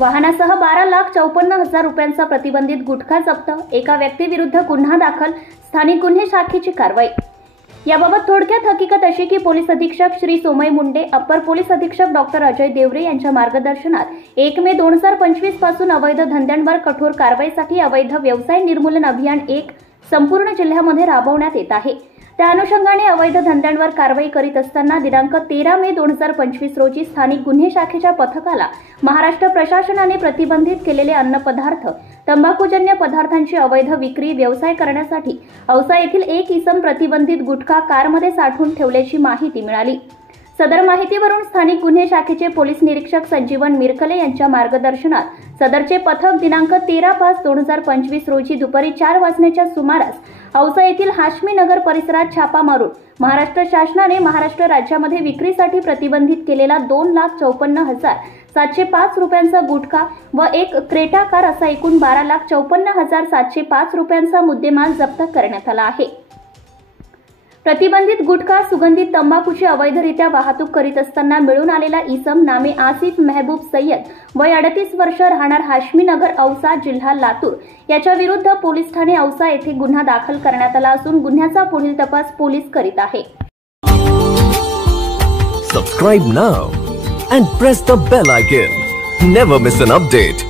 वाहनासह 12,54,000 रुपयांचा प्रतिबंधित गुटखा जप्त, एका व्यक्तीविरुद्ध गुन्हा दाखल, स्थानिक गुन्हे शाखेची कारवाई। याबाबत थोडक्यात हकीकत अशी की पोलीस अधीक्षक श्री सोमय मुंडे, अप्पर पोलीस अधीक्षक डॉक्टर अजय देवरे यांच्या मार्गदर्शनात 1 मे 2025 पासून अवैध धंद्यांवर कठोर कारवाईसाठी अवैध व्यवसाय निर्मूलन अभियान 1 संपूर्ण जिल्ह्यामध्ये राबवण्यात येत आहे। त्या अनुषंगाने अवैध धंद्यांवर कारवाई करीत असताना दिनांक 13 मे 2025 रोजी स्थानिक गुन्हे शाखेच्या पथकाला महाराष्ट्र प्रशासनाने प्रतिबंधित केलेले अन्नपदार्थ, तंबाखूजन्य पदार्थांची अवैध विक्री व्यवसाय करण्यासाठी औसा येथील एक इसम प्रतिबंधित गुटखा कारमध्ये साठवून ठेवल्याची माहिती मिळाली। सदर माहितीवरून स्थानिक गुन्हे शाखेचे पोलीस निरीक्षक संजीवन मिरकले यांच्या मार्गदर्शनात सदरचे पथक दिनांक 13/5/2025 रोजी दुपारी 4 वाजण्याच्या सुमारास औसा येथील हाशमी नगर परिसरात छापा मारून महाराष्ट्र शासनाने महाराष्ट्र राज्यामध्ये विक्रीसाठी प्रतिबंधित केलेला 2,54,705 रुपयांचा गुटखा व एक क्रेटा कार असा एकूण 12,54,705 रुपयांचा मुद्देमाल जप्त करण्यात आला आहे। प्रतिबंधित गुटखा सुगंधित तंबाखूची अवैधरित्या वाहतूक करीत असताना मिळून आलेला इसम नामे आसिफ मेहबूब सय्यद, वय 38 वर्ष, राहणार हाशमी नगर औसा, जिल्हा लातूर याच्या विरुद्ध पोलीस ठाणे औसा येथे गुन्हा दाखल करण्यात आला असून गुन्ह्याचा पुढील तपास पोलीस करीत आहे। Subscribe now and press the bell icon. Never miss an update.